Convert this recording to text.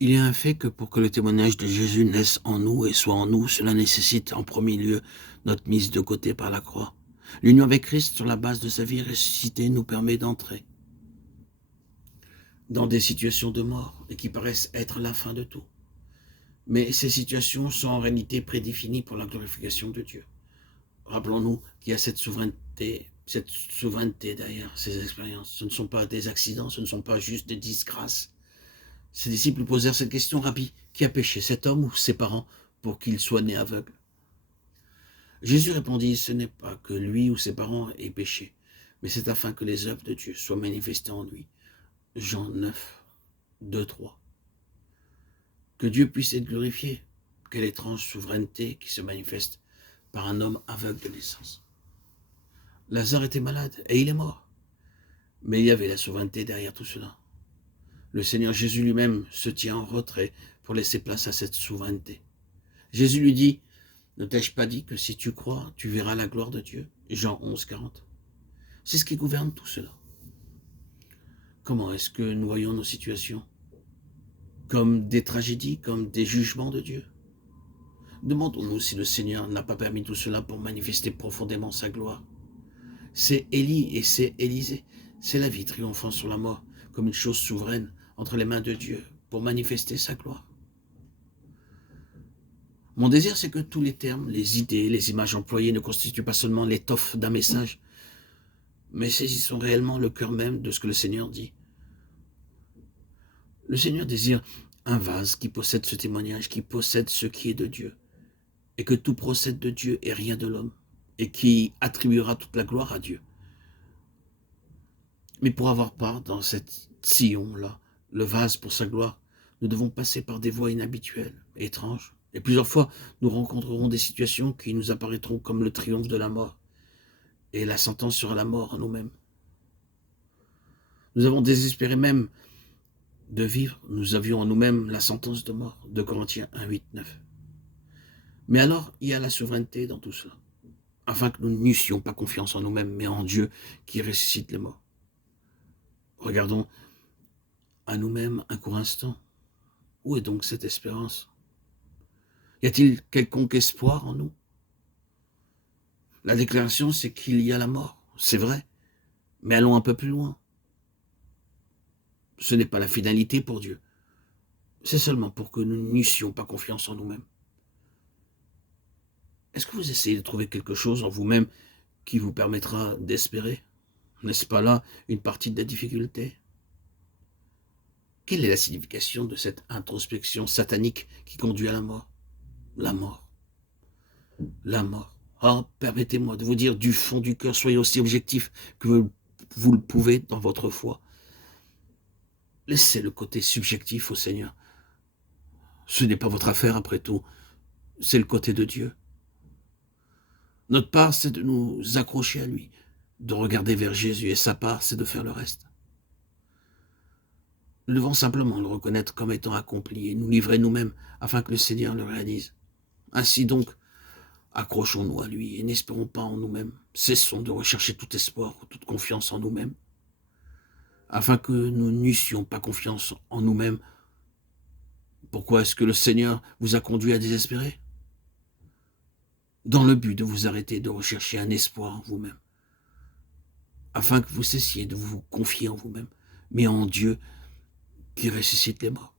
Il est un fait que pour que le témoignage de Jésus naisse en nous et soit en nous, cela nécessite en premier lieu notre mise de côté par la croix. L'union avec Christ sur la base de sa vie ressuscitée nous permet d'entrer dans des situations de mort et qui paraissent être la fin de tout. Mais ces situations sont en réalité prédéfinies pour la glorification de Dieu. Rappelons-nous qu'il y a cette souveraineté derrière ces expériences. Ce ne sont pas des accidents, ce ne sont pas juste des disgrâces. Ses disciples posèrent cette question: Rabbi, qui a péché, cet homme ou ses parents, pour qu'il soit né aveugle? Jésus répondit: ce n'est pas que lui ou ses parents aient péché, mais c'est afin que les œuvres de Dieu soient manifestées en lui. Jean 9, 2, 3. Que Dieu puisse être glorifié. Quelle étrange souveraineté qui se manifeste par un homme aveugle de naissance. Lazare était malade et il est mort. Mais il y avait la souveraineté derrière tout cela. Le Seigneur Jésus lui-même se tient en retrait pour laisser place à cette souveraineté. Jésus lui dit: ne t'ai-je pas dit que si tu crois, tu verras la gloire de Dieu? Jean 11, 40. C'est ce qui gouverne tout cela. Comment est-ce que nous voyons nos situations? Comme des tragédies, comme des jugements de Dieu? Demandons-nous si le Seigneur n'a pas permis tout cela pour manifester profondément sa gloire. C'est Élie et c'est Élisée. C'est la vie triomphant sur la mort, comme une chose souveraine entre les mains de Dieu pour manifester sa gloire. Mon désir, c'est que tous les termes, les idées, les images employées ne constituent pas seulement l'étoffe d'un message, mais saisissons réellement le cœur même de ce que le Seigneur dit. Le Seigneur désire un vase qui possède ce témoignage, qui possède ce qui est de Dieu, et que tout procède de Dieu et rien de l'homme, et qui attribuera toute la gloire à Dieu. Mais pour avoir part dans cette sillon-là, le vase pour sa gloire, nous devons passer par des voies inhabituelles, étranges. Et plusieurs fois, nous rencontrerons des situations qui nous apparaîtront comme le triomphe de la mort. Et la sentence sera la mort en nous-mêmes. Nous avons désespéré même de vivre. Nous avions en nous-mêmes la sentence de mort. 2 Corinthiens 1, 8, 9. Mais alors, il y a la souveraineté dans tout cela. Afin que nous n'eussions pas confiance en nous-mêmes, mais en Dieu qui ressuscite les morts. Regardons à nous-mêmes un court instant. Où est donc cette espérance? Y a-t-il quelconque espoir en nous? La déclaration, c'est qu'il y a la mort, c'est vrai, mais allons un peu plus loin. Ce n'est pas la finalité pour Dieu, c'est seulement pour que nous n'eussions pas confiance en nous-mêmes. Est-ce que vous essayez de trouver quelque chose en vous-même qui vous permettra d'espérer? N'est-ce pas là une partie de la difficulté? Quelle est la signification de cette introspection satanique qui conduit à la mort? La mort. La mort. Oh, permettez-moi de vous dire du fond du cœur, soyez aussi objectif que vous le pouvez dans votre foi. Laissez le côté subjectif au Seigneur. Ce n'est pas votre affaire après tout, c'est le côté de Dieu. Notre part, c'est de nous accrocher à lui, de regarder vers Jésus, et sa part, c'est de faire le reste. Nous devons simplement le reconnaître comme étant accompli et nous livrer nous-mêmes afin que le Seigneur le réalise. Ainsi donc, accrochons-nous à lui et n'espérons pas en nous-mêmes. Cessons de rechercher tout espoir ou toute confiance en nous-mêmes, afin que nous n'eussions pas confiance en nous-mêmes. Pourquoi est-ce que le Seigneur vous a conduit à désespérer? Dans le but de vous arrêter de rechercher un espoir en vous-même, afin que vous cessiez de vous confier en vous-même, mais en Dieu qui ressuscite les morts.